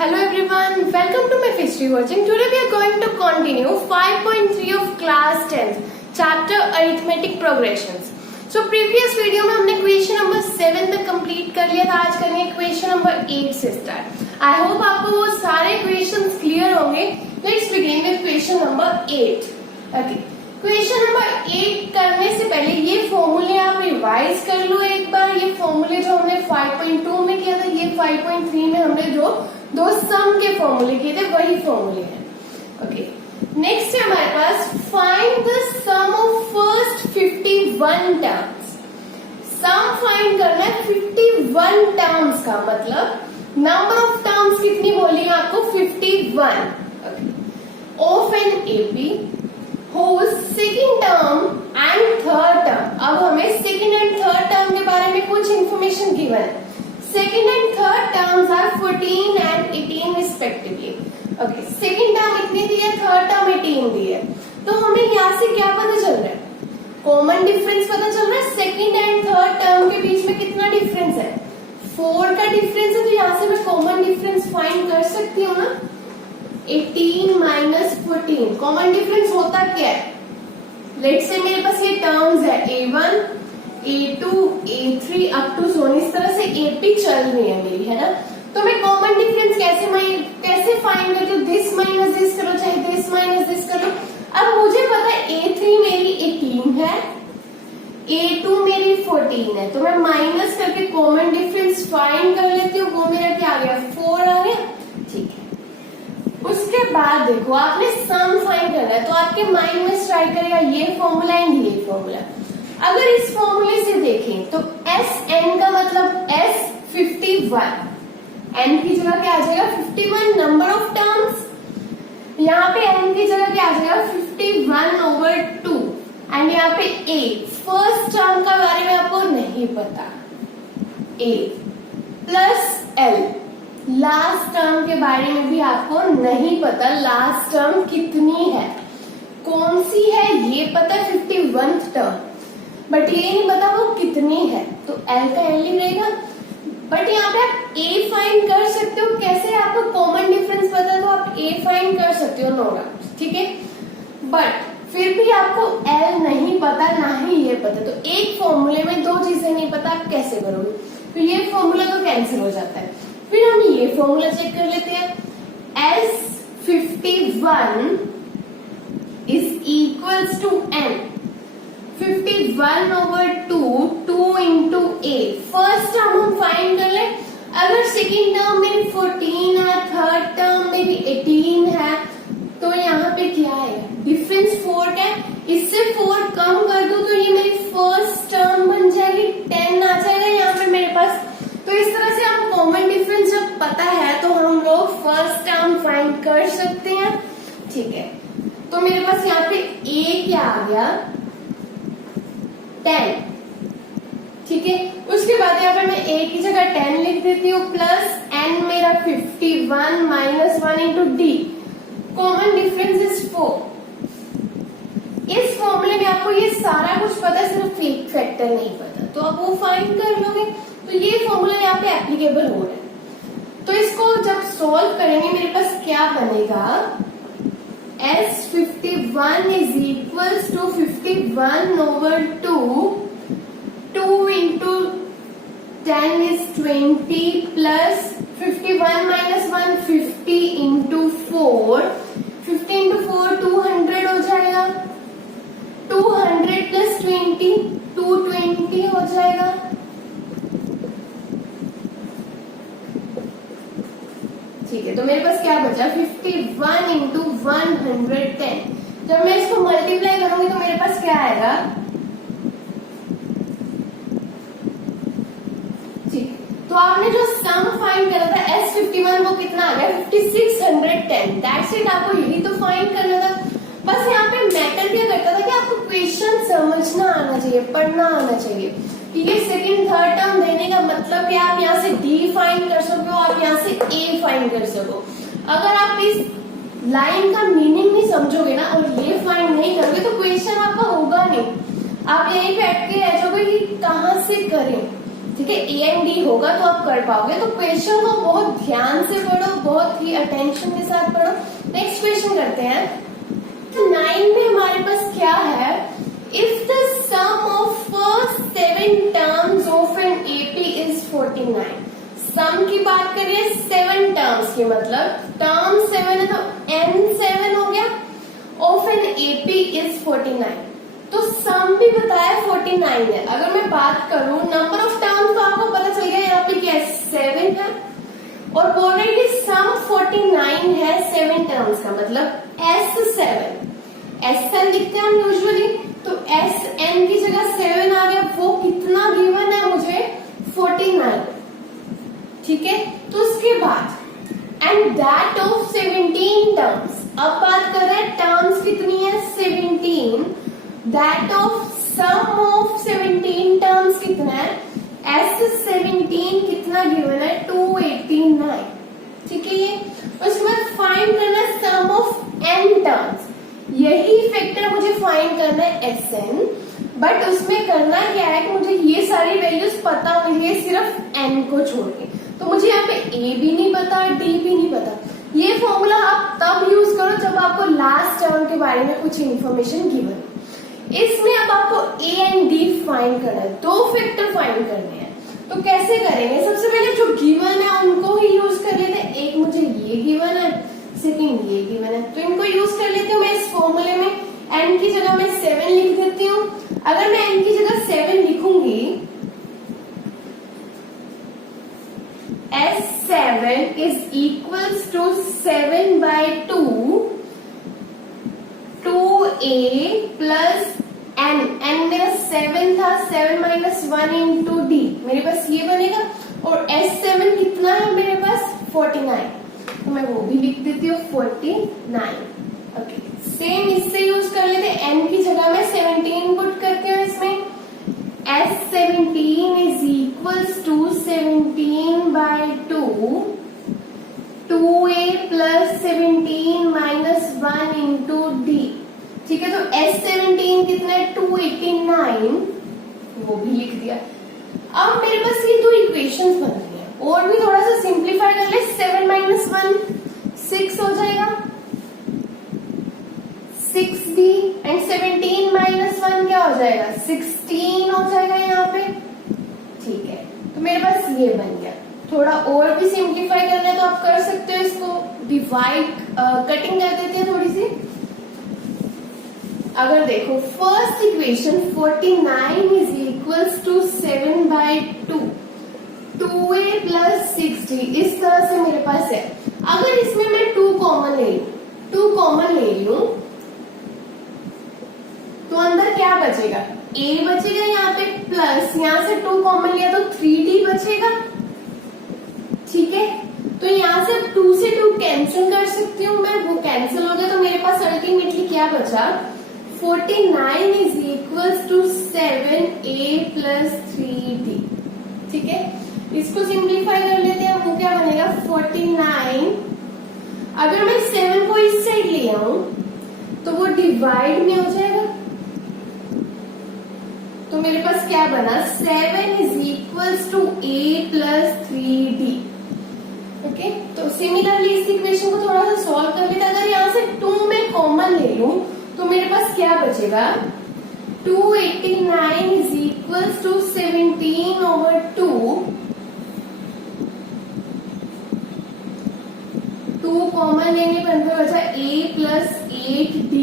Hello everyone, welcome to my history watching. Today we are going to continue 5.3 of class 10th chapter arithmetic progressions. So previous video में हमने question number 7 तक complete कर लिया था. आज करेंगे question number 8 से स्टार्ट. आई होप आपको वो सारे क्वेश्चंस क्लियर होंगे. Let's begin with question number 8. Okay, question number 8 करने से पहले ये फॉर्मूले आप रिवाइज कर लो एक बार. ये फॉर्मूले जो हमने 5.2 में किया था, ये 5.3 में हमने जो दो सम के फॉर्मूले किए थे वही फॉर्मूले हैं. ओके, नेक्स्ट है हमारे पास find the sum of first 51 terms. Sum find करना है 51 टर्म्स का, मतलब नंबर ऑफ टर्म्स कितनी बोली है आपको? 51. Of an AP whose second term and third term. अब हमें second and third term के बारे में कुछ information given है. Second and third terms are 14 and 18 respectively. Okay, second term इतनी दी है, third term 18 दी है. तो हमें यहाँ से क्या पता चल रहा है? कॉमन डिफरेंस पता चल रहा है. सेकेंड एंड थर्ड टर्म के बीच में कितना डिफरेंस है? 4 का डिफरेंस है. तो यहाँ से मैं कॉमन डिफरेंस फाइंड कर सकती हूँ ना. 18 माइनस 14 कॉमन डिफरेंस होता क्या है? लेट्स से मेरे पास ये टर्म्स है A1, A2, A3 up to सोन. इस तरह से AP चल रही है मेरी, है ना. तो मैं कॉमन डिफरेंस कैसे फाइंड करती हूँ? दिस माइनस दिस करो, चाहे दिस माइनस दिस करो. अब मुझे पता है A3 मेरी 18 है, A2 मेरी 14 है. तो मैं माइनस करके कॉमन डिफरेंस फाइंड कर लेती हूँ. वो मेरा क्या आ गया? 4 आ गया. ठीक है. उसके बाद देखो, आपने सम फाइंड करना है तो आपके माइंड में स्ट्राइक करेगा ये फॉर्मूला एंड ये फॉर्मूला. अगर इस फॉर्मूले से देखें तो SN का मतलब S 51. N की जगह क्या आ जाएगा? 51 नंबर ऑफ टर्म्स. यहाँ पे N की जगह क्या आ जाएगा? 51/2. एंड यहाँ पे A फर्स्ट टर्म का बारे में आपको नहीं पता. A plus L last term के बारे में भी आपको नहीं पता. लास्ट टर्म कितनी है, कौन सी है ये पता है, 51th टर्म, बट ये नहीं पता वो कितनी है. तो L का L ही रहेगा. बट यहाँ पे आप A फाइंड कर सकते हो. कैसे? आपको कॉमन डिफरेंस पता है तो आप A फाइंड कर सकते हो, नो डाउट. ठीक है. बट फिर भी आपको L नहीं पता, ना ही ये पता. तो एक फॉर्मूले में दो चीजें नहीं पता, आप कैसे करोगे? तो ये फॉर्मूला तो कैंसिल हो जाता है. फिर हम ये फॉर्मूला चेक कर लेते हैं. S51 is equals to N 51/2 2 into A. First term हम फाइंड कर ले. अगर सेकेंड टर्म मेरी 14 है, थर्ड टर्म मेरी 18 है, तो यहाँ पे क्या है? डिफरेंस 4 का है. इससे 4 कम कर दूं तो ये मेरी फर्स्ट टर्म बन जाएगी. 10 आ जाएगा यहाँ पे मेरे पास. तो इस तरह से आप कॉमन डिफरेंस जब पता है तो हम लोग फर्स्ट टर्म फाइंड कर सकते हैं. ठीक है. तो मेरे पास यहाँ पे A क्या आ गया? 10. ठीक है. उसके बाद यहाँ पे मैं A की जगह 10 लिख देती हूँ, प्लस N मेरा 51 minus 1 into D. Common difference is 4. इस फॉर्मूले में आपको ये सारा कुछ पता है, सिर्फ एक फैक्टर नहीं पता, तो आप वो फाइंड कर लोगे. तो ये फॉर्मूला यहाँ पे एप्लीकेबल हो रहा है. तो इसको जब सॉल्व करेंगे मेरे पास क्या बनेगा? S51 is equals to 51/2. 2 into 10 is 20 plus 51 minus 1 50 into 4. 50 into 4 200 हो जाएगा. 200 plus 20 220 हो जाएगा. ठीक है. तो मेरे पास क्या बचा? 51 into 110. जब मैं इसको मल्टीप्लाई करूंगी तो मेरे पास क्या आएगा? ठीक. तो आपने जो सम फाइंड करा था S51 वो कितना आ गया? 5610. That's it. आपको यही तो फाइंड करना था. बस यहाँ पे मैटर क्या करता था कि आपको क्वेश्चन समझना आना चाहिए, पढ़ना आना चाहिए. ये सेकंड थर्ड टर्म देने का मतलब कि आप यहाँ से D फाइंड कर सको, आप यहाँ से A फाइंड कर सको. अगर आप इस लाइन का मीनिंग नहीं समझोगे ना और ये फाइंड नहीं करोगे तो क्वेश्चन आपका होगा नहीं. आप यहीं बैठ के रह जाओगे कि कहाँ से करें. ठीक है. A एंड D होगा तो आप कर पाओगे. तो क्वेश्चन को बहुत ध्यान से पढ़ो, बहुत पूरी अटेंशन के साथ पढ़ो। नेक्स्ट क्वेश्चन करते हैं। तो 9 में हमारे पास क्या है, if the sum of first 7 terms of an AP is 49। Sum की बात करिए 7 टर्म्स की, मतलब टर्म 7 है तो n 7 हो गया, ऑफ एन एपी इज 49। तो सम भी बताया 49 है। अगर मैं बात करूं नंबर ऑफ टर्म्स तो आपको पता चल गया यहाँ पे क्या है, 7 है, और बोल रहे कि सम 49 है 7 टर्म्स का, मतलब S7 SN लिखते हैं हम यूजुअली, तो SN की जगह 7 आ गया। वो कितना गिवन है मुझे, 49, ठीक है। तो उसके बाद एंड दैट ऑफ 17 टर्म्स, अब बात कर रहे हैं टर्म्स कितनी है, 17, that of sum of 17 terms कितना है, S17 कितना गिवन है, 289, ठीक है। ये उसके बाद फाइंड करना है सम ऑफ n टर्म्स, यही फैक्टर मुझे फाइंड करना है Sn, बट उसमें करना क्या है कि मुझे ये सारी वैल्यूज पता होनी चाहिए सिर्फ n को छोड़ के। तो मुझे यहाँ पे a भी नहीं पता, d भी नहीं पता। ये फॉर्मूला आप तब यूज करो जब आपको लास्ट टर्म के बारे में कुछ इन्फॉर्मेशन गिवन। इसमें अब आपको a एंड d फाइंड करना है, 2 फैक्टर फाइंड करने हैं। तो कैसे करेंगे, सबसे पहले जो गिवन है उनको ही यूज कर लेते हैं। एक मुझे ये गिवन है, सेकंड ये गिवन है, तो इनको यूज कर लेती हूँ। मैं इस फॉर्मूले में n की जगह मैं 7 लिख देती हूँ। अगर मैं n की जगह 7 लिखूंगी, S7 is equals to 7 by 2, 2a plus n, n मेरा 7 था, 7 minus 1 into d, मेरे पास ये बनेगा। और S7 कितना है मेरे पास, 49, तो मैं वो भी लिख देती हूँ 49। ओके, सेम इससे यूज कर लेते हैं। n की जगह मैं 17 पुट करती हूँ इसमें। S17 is equals to 17 by 2, 2a plus 17 minus 1 into d, ठीक है। तो S17 कितना है, 289, वो भी लिख दिया। अब मेरे पास ये 2 इक्वेशंस बन रही हैं, और भी थोड़ा सा सिंप्लीफाई कर ले। 7 minus 1 6 हो जाएगा, 6d, एंड 17 minus 1 क्या हो जाएगा, 16 हो जाएगा यहाँ पे, ठीक है। तो मेरे पास ये बन गया। थोड़ा और भी सिंप्लीफाई करना है तो आप कर सकते हो, इसको डिवाइड कटिंग कर देते हैं थोड़ी सी। अगर देखो first equation 49 is equals to 7 by 2, 2a plus 6d, इस तरह से मेरे पास है। अगर इसमें मैं 2 कॉमन ले लूं, 2 कॉमन ले लूं, तो अंदर क्या बचेगा, a बचेगा यहाँ पे, प्लस यहाँ से 2 कॉमन लिया तो 3d बचेगा, ठीक है। तो यहाँ से 2 से 2 कैंसिल कर सकती हूँ मैं, वो कैंसिल हो गया। तो मेरे पास अल्टीमेटली क्या बचा, 49 is equals to 7a plus 3d, ठीक है। इसको सिंप्लीफाई कर लेते हैं, वो क्या बनेगा 49। अगर मैं 7 को इस साइड ले आऊं तो वो डिवाइड में हो जाएगा, तो मेरे पास क्या बना, 7 is equals to a plus 3d, okay. तो सिमिलरली इस इक्वेशन को थोड़ा सा सॉल्व कर लेते हैं। अगर यहाँ से 2 में कॉमन ले लूं तो मेरे पास क्या बचेगा, 289 is equals to 17 over 2, 2 common लेने पर अंदर बचा a plus 8d,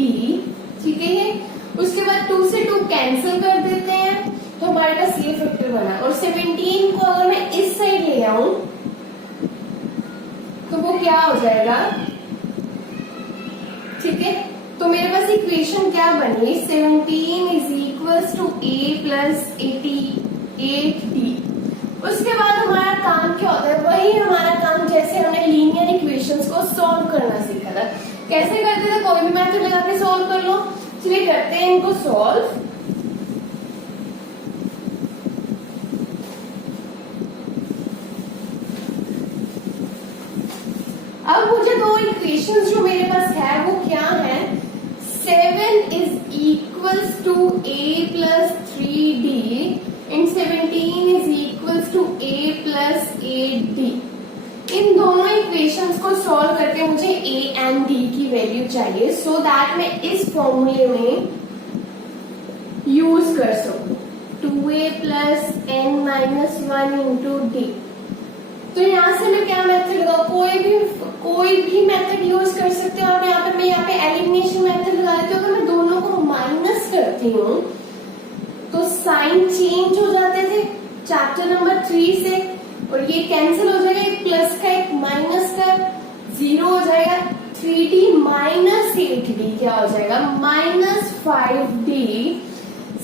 ठीक है। ये उसके बाद 2 से 2 कैंसिल कर देते हैं, तो हमारे पास ये फैक्टर बना। और 17 को अगर मैं इस साइड ले आऊं तो वो क्या हो जाएगा, ठीक है। तो मेरे पास इक्वेशन क्या बनी, 17 is equals to a plus 88d। उसके बाद हमारा काम क्या होता है, वही हमारा काम जैसे हमने लीनियर इक्वेशंस को सॉल्व करना सीखा था। कैसे करते थे, कोई भी मेथड लगा के सॉल्व कर लो। चलिए करते हैं इनको सॉल्व। अब मुझे 2 इक्वेशंस जो मेरे पास है वो क्या है, 7 is equals to a plus 3d and 17 is equals to a plus 8d। इन दोनों इक्वेशंस को सॉल्व चाहिए सो दैट मैं इस फॉर्मूले में यूज कर सकूं 2a plus n minus 1 into D. तो यहाँ से मैं क्या मेथड लगा, कोई भी मेथड यूज कर सकते हो। और मैं यहाँ पे एलिमिनेशन मेथड लगा देती हूँ। अगर मैं दोनों को माइनस करती हूँ तो साइन चेंज हो जाते थे चैप्टर नंबर 3 से, और ये कैंसिल हो जाएगा, एक प्लस का एक माइनस का, जीरो हो जाएगा। 3d माइनस 8d क्या हो जाएगा, माइनस 5d।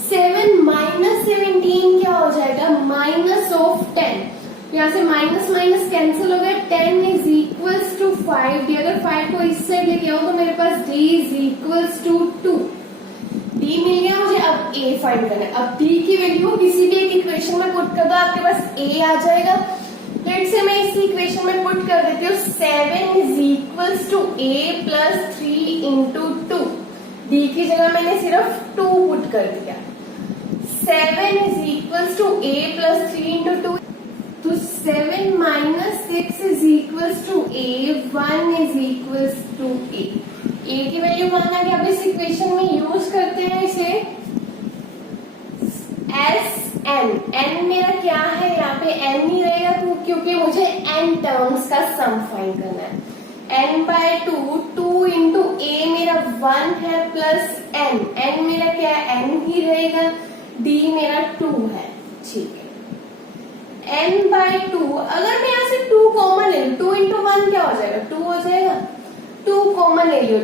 7 माइनस 17 क्या हो जाएगा, माइनस ऑफ 10। यहाँ से माइनस माइनस कैंसिल हो गया। 10 इज इक्वल्स टू 5d। अगर 5 को इस साइड लेके आओ तो मेरे पास d is equals to 2। d मिल गया मुझे, अब a फाइंड करना है। अब d की वैल्यू किसी भी एक इक्वेशन में पुट कर दो, आपके पास a आ जाएगा। लेट से मैं इस इक्वेशन में पुट कर देती हूँ 7 is equals to a plus 3 into 2। d की जगह मैंने सिर्फ 2 पुट कर दिया। 7 is equals to a plus 3 into 2, तो 7 minus 6 is equals to a, 1 is equals to a। a की वैल्यू 1 आ गया। अब इस इक्वेशन में यूज करते हैं इसे एस n। n मेरा क्या है, यहाँ पे n ही रहेगा क्योंकि मुझे n टर्म्स का सम फाइंड करना है। n बाय 2, 2 इंटू a मेरा 1 है प्लस n। n मेरा क्या है, n ही रहेगा। d मेरा 2 है, ठीक है। n बाय 2, अगर मैं यहाँ से 2 कॉमन ले लूं, 2 इंटू 1 क्या हो जाएगा, 2 हो जाएगा। 2 कॉमन ले लो,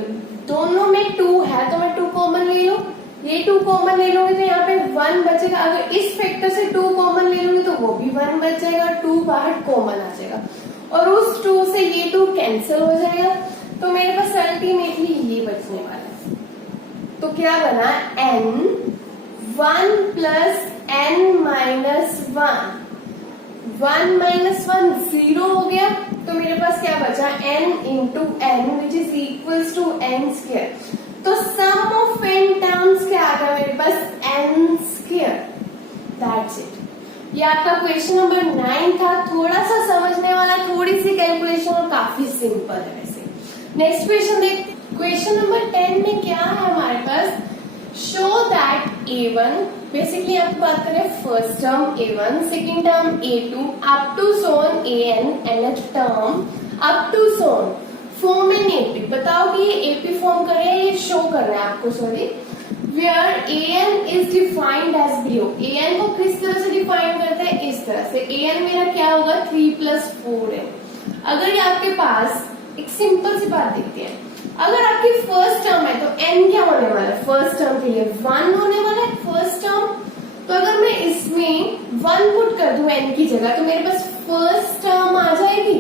दोनों में 2 है तो मैं 2 कॉमन ले लूं। ये 2 कॉमन ले लूंगी तो यहाँ पे 1 बचेगा। अगर इस फैक्टर से 2 कॉमन ले लूंगी तो वो भी 1 बच जाएगा, 2 बाहर कॉमन आ जाएगा और उस 2 से ये 2 कैंसिल हो जाएगा। तो मेरे पास अल्टीमेटली ये बचने वाला है। तो क्या बना, n 1 plus n minus 1। 1 minus 1 0 हो गया, तो मेरे पास क्या बचा, n into n which is equals to n square. तो सम ऑफ n टर्म्स क्या आ गया मेरे पास, n स्क्वायर। That's it. ये आपका क्वेश्चन नंबर 9 था। थोड़ा सा समझने वाला, थोड़ी सी कैलकुलेशन और काफी सिंपल है वैसे। नेक्स्ट क्वेश्चन देखते। क्वेश्चन नंबर 10 में क्या है हमारे पास, शो दैट a1, बेसिकली आपको बात करें first term a1, second term a2 up to so on an, nth term up to so on form an AP. बताओ कि ये एपी फॉर्म कर रहे हैं, ये शो कर रहे हैं आपको, sorry. Where an is defined as below. an को किस तरह से डिफाइन करते हैं, इस तरह से। an मेरा क्या होगा, 3 प्लस 4 है। अगर ये आपके पास, एक सिंपल सी बात देखते हैं, अगर आपकी फर्स्ट टर्म है तो n क्या होने वाला है, फर्स्ट टर्म के लिए 1 होने वाला है फर्स्ट टर्म। तो अगर मैं इसमें 1 पुट कर दूं n की जगह तो मेरे पास फर्स्ट टर्म आ जाएगी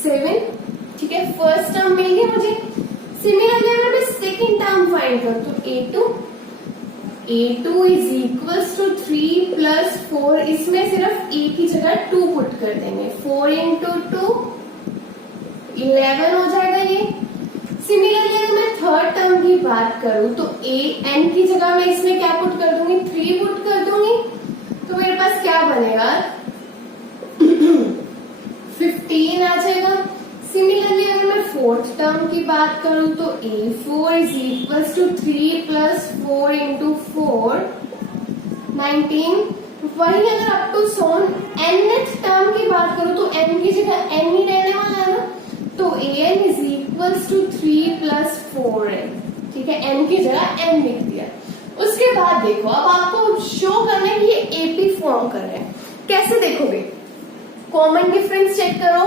7, ठीक है। फर्स्ट टर्म मिल गई मुझे। सिमिलरली अगर मैं सेकेंड टर्म फाइंड करूं तो a2 is equals to 3 plus 4। इसमें सिर्फ a की जगह 2 पुट कर देंगे। 4 इंटू 2 11 हो जाएगा ये। सिमिलरली अगर मैं थर्ड टर्म की बात करूं तो n की जगह मैं इसमें क्या पुट कर दूंगी, 3 पुट कर दूंगी। तो मेरे पास क्या बनेगा 15 आ जाएगा। सिमिलरली अगर मैं फोर्थ टर्म की बात करूं तो a4 is equals to 3 plus 4 into 4 19। वही अगर up to so on nth term की बात करूं तो n की जगह n ही रहने वाला है ना, तो an is equals to 3 plus 4 है, ठीक है। n की जगह n लिख दिया। उसके बाद देखो, अब आपको शो करना है कि ये एपी फॉर्म कर रहे हैं। कैसे देखोगे, कॉमन डिफरेंस चेक करो।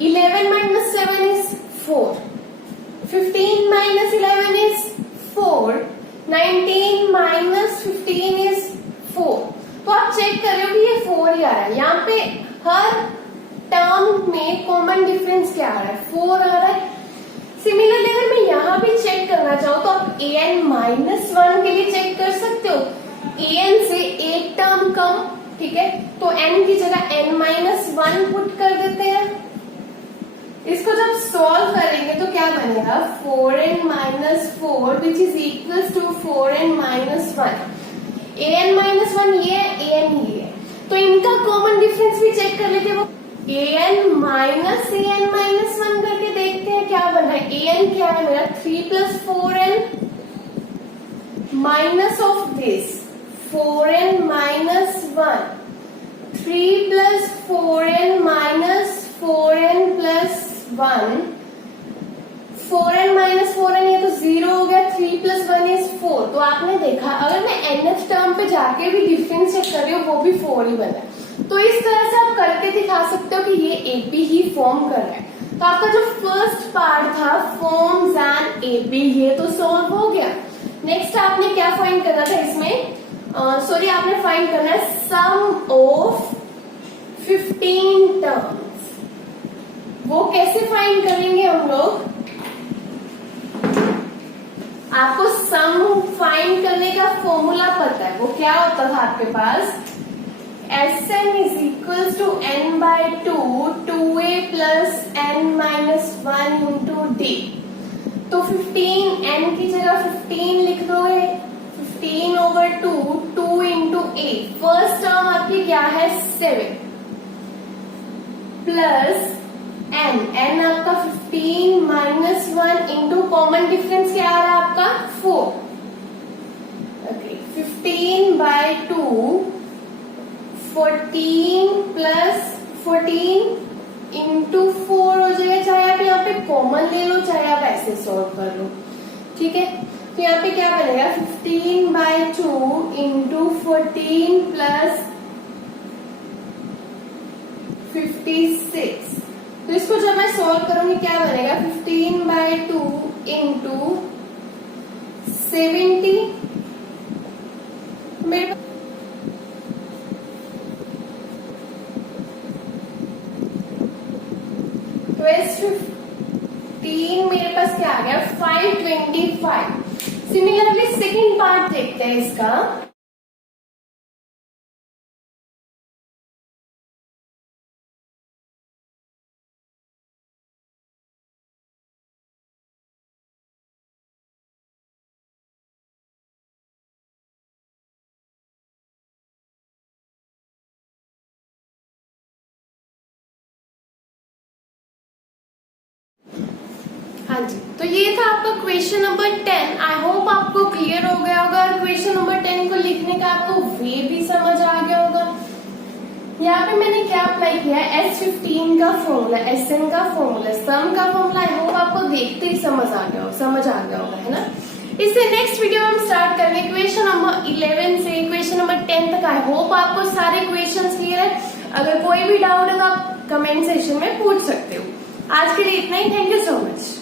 11 minus 7 is 4, 15 minus 11 is 4, 19 minus 15 is 4। तो आप चेक कर रहे हो कि ये 4 ही आ रहा है। यहाँ पे हर टर्म में कॉमन डिफरेंस क्या आ रहा है, 4 आ रहा है। सिमिलरली अगर मैं यहाँ भी चेक करना चाहूँ तो आप an माइनस 1 के लिए चेक कर सकते हो। an से एक टर्म कम, ठीक है, तो n की जगह n माइनस 1 पुट कर देते हैं। इसको जब सॉल्व करेंगे तो क्या बनेगा, 4n minus 4 which is equal to 4n minus 1। an minus 1 ये है, an ही है, तो इनका कॉमन डिफरेंस भी चेक कर लेते हैं। an माइनस वन करके देखते हैं क्या बन रहा है। an क्या है मेरा 3 + 4n minus of this 4n - 1, 3 + 4n - 4n + 1, 4n - 4n ये तो 0 हो गया, 3 + 1 इज 4। तो आपने देखा अगर मैं nth टर्म पे जाके भी डिफरेंस चेक कर रही हूँ वो भी 4 ही बना है। तो इस तरह से आप करके दिखा सकते हो कि ये एपी ही फॉर्म कर रहा है। तो आपका जो फर्स्ट पार्ट था फॉर्म्स एन एपी ये तो सॉल्व हो गया। नेक्स्ट आपने क्या फाइंड करना था इसमें, आपने फाइंड करना है सम ऑफ 15 टर्म्स। वो कैसे फाइंड करेंगे हम लोग, आपको सम फाइंड करने का फॉर्मूला पता है, वो क्या होता था आपके पास, Sn is equals to n/2 2a plus n - 1 into d। तो 15 n की जगह 15 लिख दोगे, 15/2 2 into a। फर्स्ट टर्म आपकी क्या है 7 प्लस n आपका 15 - 1 इंटू कॉमन डिफरेंस क्या आ रहा है आपका 4। ओके 15/2 14 + 14 इंटू 4 हो जाएगा, चाहे आप यहाँ पे कॉमन ले लो चाहे आप ऐसे सॉल्व कर लो, ठीक है। तो यहाँ पे क्या बनेगा 15/2 इंटू 14 + 56। तो इसको जब मैं सॉल्व करूंगी क्या बनेगा 15/2 इंटू 70 मेरे तो 15 मेरे पास क्या आ गया 525। सिमिलरली सेकेंड पार्ट देखते हैं इसका। हाँ जी, तो ये था आपका क्वेश्चन नंबर 10। आई होप आपको क्लियर हो गया होगा और क्वेश्चन नंबर 10 को लिखने का आपको वे भी समझ आ गया होगा। यहाँ पे मैंने क्या अप्लाई किया है S15 का फॉर्मूला, Sn का फॉर्मूला, सम का फॉर्मूला। आई होप आपको देखते ही समझ आ गया होगा, है ना। इससे नेक्स्ट वीडियो हम स्टार्ट करेंगे क्वेश्चन नंबर 11 से क्वेश्चन नंबर 10 तक। आई होप आपको सारे क्वेश्चन क्लियर है। अगर कोई भी डाउट है तो आप कमेंट सेक्शन में पूछ सकते हो। आज के लिए इतना ही, थैंक यू सो मच।